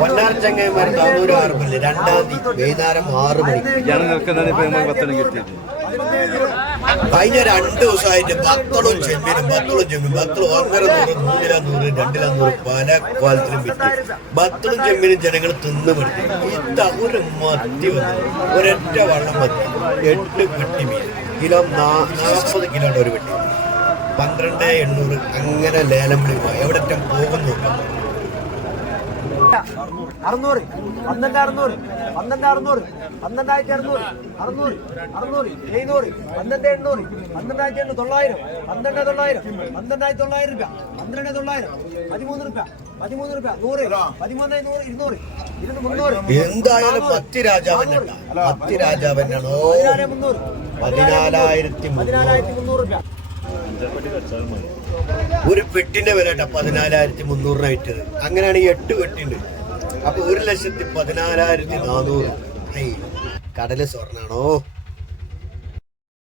പൊന്നാർ ചങ്ങായിമാർ 406 മണി 2-ാം തീയതി വൈകുന്നേരം 6 മണിക്ക് കഴിഞ്ഞ 2 ദിവസമായിട്ട് ബത്തളും ചെമ്മീനും ബത്തളും 1.5 നൂറ് 3 നൂറ് പല കോലത്തിലും വിറ്റ് ബത്തളും ചെമ്മീനും ജനങ്ങൾ തിന്നു പഠിച്ചു. ഇത്ത ഒരു മത്തി വന്നു ഒരൊറ്റ വള്ളം മത്തി 8 പെട്ടി മീൻ കിലോ 40 കിലോയുടെ ഒരു പെട്ടി 12,800 അങ്ങനെ ലേലം വിളിക്കുക എവിടെ പോകുന്നു 600 12,600 12,600 12,600 600 600 700 12,800 12,800 900 12,900 12,900 രൂപ 12,900 13 രൂപ 100 13,100 200 എന്തായാലും മത്തി രാജാവനാണോ 14,300 രൂപ ഒരു പെട്ടിന്റെ വില 14,300 അങ്ങനെയാണ് 8 പെട്ടിണ്ട്. അപ്പൊ 1,14,400 കടല് സ്വർണ്ണാണോ?